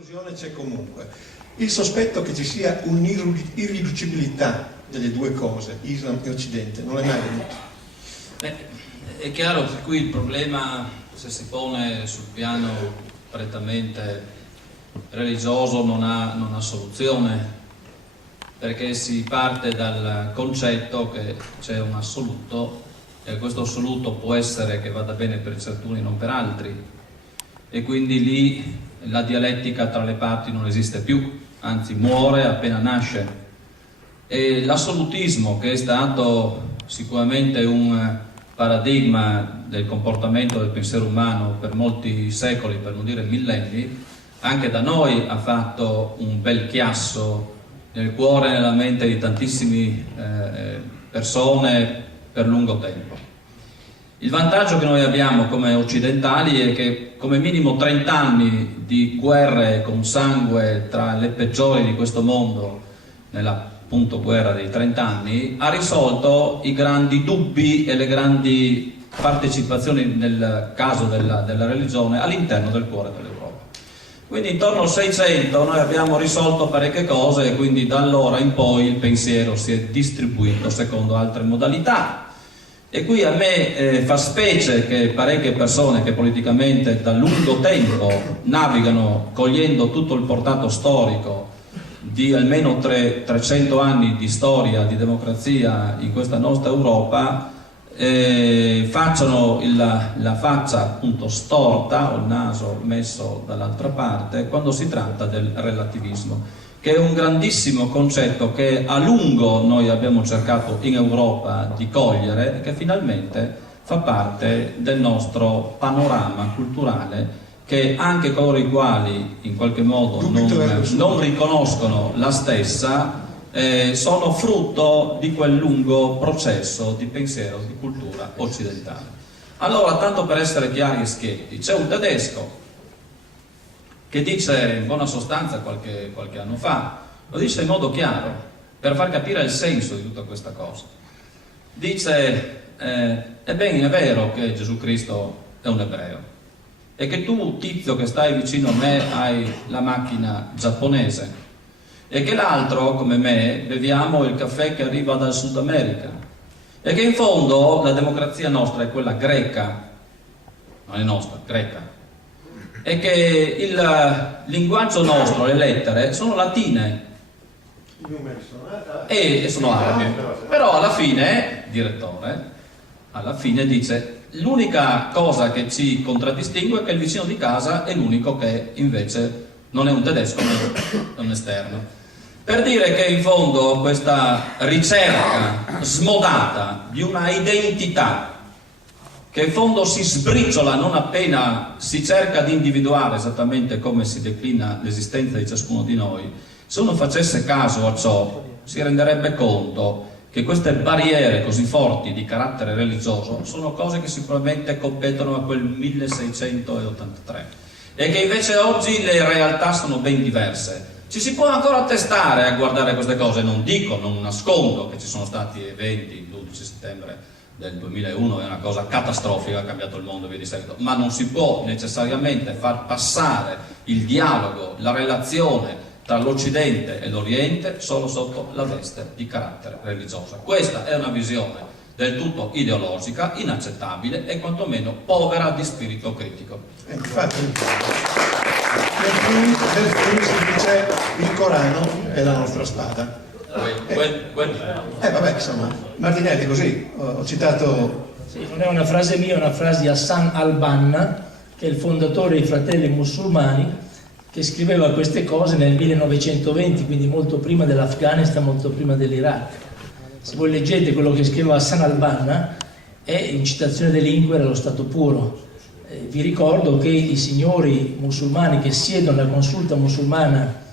L'esclusione c'è comunque. Il sospetto che ci sia un'irriducibilità delle due cose, Islam e Occidente, non è mai venuto. È chiaro che qui il problema, se si pone sul piano prettamente religioso, non ha soluzione, perché si parte dal concetto che c'è un assoluto e questo assoluto può essere che vada bene per certuni, non per altri, e quindi lì la dialettica tra le parti non esiste più, anzi muore appena nasce. E l'assolutismo, che è stato sicuramente un paradigma del comportamento del pensiero umano per molti secoli, per non dire millenni, anche da noi ha fatto un bel chiasso nel cuore e nella mente di tantissime persone per lungo tempo. Il vantaggio che noi abbiamo come occidentali è che come minimo 30 anni di guerre con sangue tra le peggiori di questo mondo, nella appunto guerra dei 30 anni, ha risolto i grandi dubbi e le grandi partecipazioni nel caso della religione all'interno del cuore dell'Europa. Quindi intorno al 600 noi abbiamo risolto parecchie cose e quindi da allora in poi il pensiero si è distribuito secondo altre modalità. E qui a me fa specie che parecchie persone che politicamente da lungo tempo navigano cogliendo tutto il portato storico di almeno 300 anni di storia di democrazia in questa nostra Europa facciano la faccia appunto storta o il naso messo dall'altra parte quando si tratta del relativismo, che è un grandissimo concetto che a lungo noi abbiamo cercato in Europa di cogliere e che finalmente fa parte del nostro panorama culturale, che anche coloro i quali in qualche modo non riconoscono la stessa sono frutto di quel lungo processo di pensiero, di cultura occidentale. Allora, tanto per essere chiari e schietti, c'è un tedesco che dice in buona sostanza qualche anno fa, lo dice in modo chiaro per far capire il senso di tutta questa cosa. Dice ebbene è vero che Gesù Cristo è un ebreo e che tu, tizio che stai vicino a me, hai la macchina giapponese e che l'altro come me beviamo il caffè che arriva dal Sud America e che in fondo la democrazia nostra è quella greca, non è nostra, greca, e che il linguaggio nostro, le lettere, sono latine e sono arabi. Però alla fine, direttore, alla fine dice l'unica cosa che ci contraddistingue è che il vicino di casa è l'unico che invece non è un tedesco, ma è un esterno. Per dire che in fondo questa ricerca smodata di una identità che in fondo si sbriciola non appena si cerca di individuare esattamente come si declina l'esistenza di ciascuno di noi, se uno facesse caso a ciò si renderebbe conto che queste barriere così forti di carattere religioso sono cose che sicuramente competono a quel 1683 e che invece oggi le realtà sono ben diverse. Ci si può ancora attestare a guardare queste cose, non nascondo che ci sono stati eventi, l'11 settembre del 2001 è una cosa catastrofica, ha cambiato il mondo e via di seguito, ma non si può necessariamente far passare il dialogo, la relazione tra l'Occidente e l'Oriente solo sotto la veste di carattere religioso. Questa è una visione del tutto ideologica, inaccettabile e quantomeno povera di spirito critico. Infatti, nel film si dice il Corano è la nostra spada. Vabbè, insomma, Martinelli così, ho citato... Sì, non è una frase mia, è una frase di Hassan al-Banna, che è il fondatore dei Fratelli Musulmani, che scriveva queste cose nel 1920, quindi molto prima dell'Afghanistan, molto prima dell'Iraq. Se voi leggete quello che scriveva Hassan al-Banna, è incitazione delinquere allo stato puro. Vi ricordo che i signori musulmani che siedono alla consulta musulmana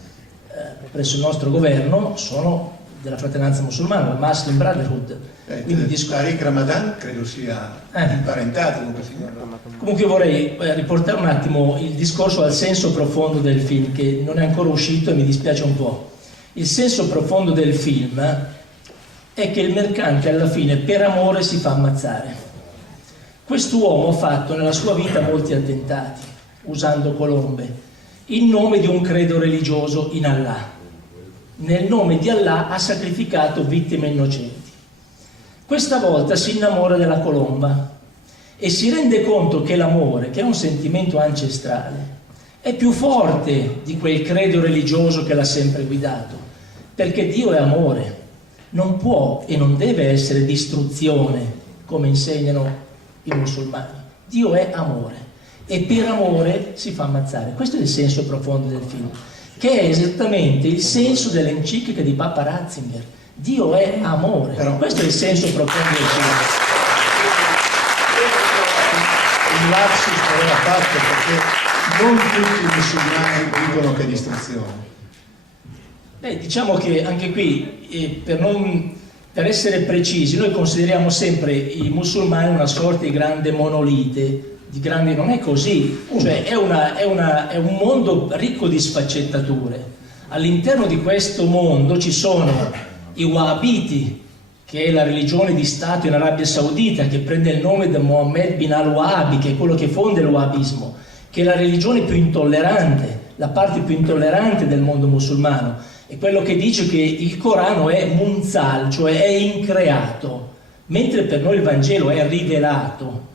presso il nostro governo sono della fratellanza musulmana, la Muslim Brotherhood. Quindi Tariq Ramadan credo sia imparentato con questo signore. Comunque io vorrei riportare un attimo il discorso al senso profondo del film, che non è ancora uscito e mi dispiace un po'. Il senso profondo del film è che il mercante alla fine per amore si fa ammazzare. Quest'uomo ha fatto nella sua vita molti attentati usando colombe in nome di un credo religioso in Allah. Nel nome di Allah ha sacrificato vittime innocenti. Questa volta si innamora della colomba e si rende conto che l'amore, che è un sentimento ancestrale, è più forte di quel credo religioso che l'ha sempre guidato, perché Dio è amore, non può e non deve essere distruzione, come insegnano i musulmani. Dio è amore e per amore si fa ammazzare. Questo è il senso profondo del film, che è esattamente il senso dell'enciclica di Papa Ratzinger. Dio è amore. Questo è il senso profondo del film. Il lapsus aveva fatto perché non tutti i musulmani dicono che è distruzione. Diciamo che anche qui, per essere precisi, noi consideriamo sempre i musulmani una sorta di grande monolite, non è così, cioè è un mondo ricco di sfaccettature. All'interno di questo mondo ci sono i Wahhabiti, che è la religione di Stato in Arabia Saudita, che prende il nome da Mohammed bin al-Wahhabi, che è quello che fonda il Wahhabismo, che è la religione più intollerante, la parte più intollerante del mondo musulmano, è quello che dice che il Corano è munzal, cioè è increato, mentre per noi il Vangelo è rivelato.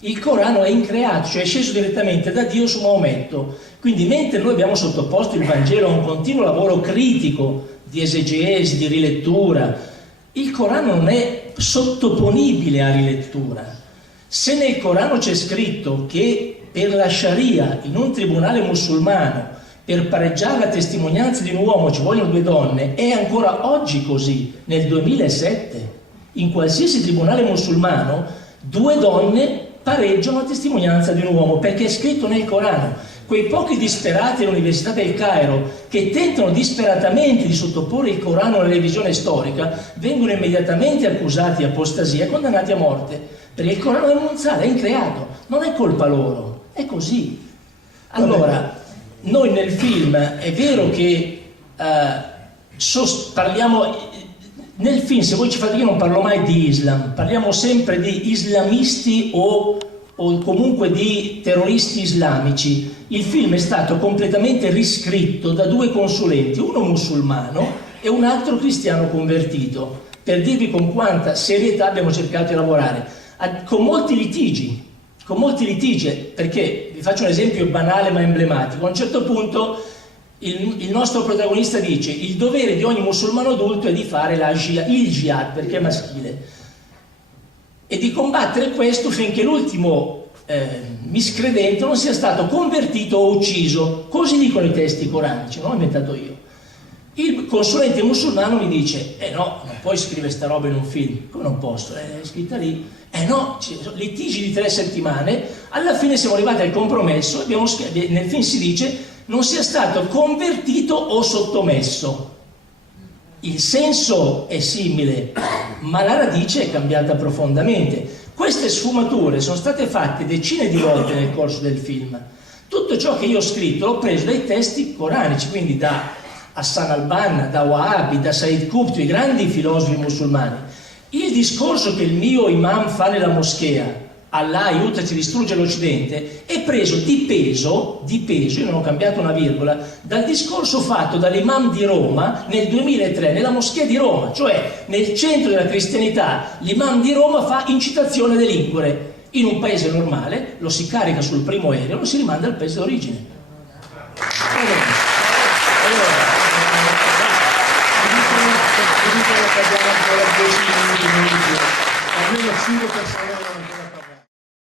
Il Corano è increato, cioè è sceso direttamente da Dio su Maometto. Quindi mentre noi abbiamo sottoposto il Vangelo a un continuo lavoro critico di esegesi, di rilettura, il Corano non è sottoponibile a rilettura. Se nel Corano c'è scritto che per la Sharia, in un tribunale musulmano, per pareggiare la testimonianza di un uomo ci vogliono 2 donne, è ancora oggi così, nel 2007. In qualsiasi tribunale musulmano 2 donne pareggiano la testimonianza di un uomo, perché è scritto nel Corano. Quei pochi disperati all'Università del Cairo che tentano disperatamente di sottoporre il Corano alla revisione storica vengono immediatamente accusati di apostasia e condannati a morte, perché il Corano è munzale, è increato, non è colpa loro, è così. Allora, noi nel film è vero che parliamo nel film, se voi ci fate, io non parlo mai di Islam, parliamo sempre di islamisti o comunque di terroristi islamici. Il film è stato completamente riscritto da 2 consulenti, uno musulmano e un altro cristiano convertito, per dirvi con quanta serietà abbiamo cercato di lavorare, con molti litigi, perché vi faccio un esempio banale ma emblematico. A un certo punto il nostro protagonista dice: il dovere di ogni musulmano adulto è di fare il jihad, perché è maschile, e di combattere questo finché l'ultimo miscredente non sia stato convertito o ucciso. Così dicono i testi coranici, non l'ho inventato io. Il consulente musulmano mi dice: no, non puoi scrivere sta roba in un film. Come non posso? È scritta lì. No, litigi di 3 settimane, alla fine siamo arrivati al compromesso, nel film si dice non sia stato convertito o sottomesso. Il senso è simile, ma la radice è cambiata profondamente. Queste sfumature sono state fatte decine di volte nel corso del film. Tutto ciò che io ho scritto l'ho preso dai testi coranici, quindi da Hassan al-Banna, da Wahhabi, da Said Qutb, i grandi filosofi musulmani. Il discorso che il mio imam fa nella moschea, Allah aiutaci a distruggere l'Occidente, è preso di peso, io non ho cambiato una virgola, dal discorso fatto dall'imam di Roma nel 2003 nella moschea di Roma, cioè nel centro della cristianità l'imam di Roma fa incitazione a delinquere. In un paese normale lo si carica sul primo aereo, lo si rimanda al paese d'origine. Almeno 5 persone